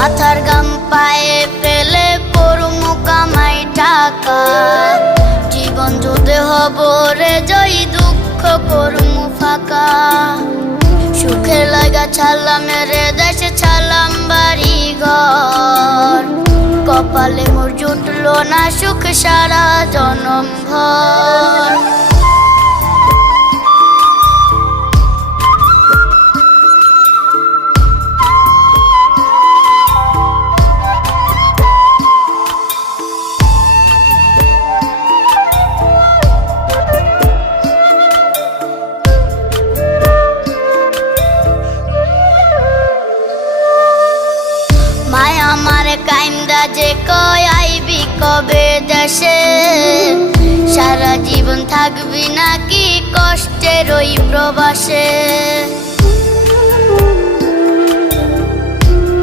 মাথার গাম পায়ে ফেলে করমু কামাই টাকা, জীবন যুদ্ধে হব রে জয়, দুঃখ করমু ফাঁকা। সুখের লাগা ছাড়লাম রে দেশে, ছাড়লাম বাড়ি ঘর, কপালে মোর জুটলো না সুখ সারা জনম ভর। মায়া আমারে কাইন্দা যে কয় আইবি কবে দেশে, সারা জীবন থাকবি নাকি কষ্টের ওই প্রবাসে।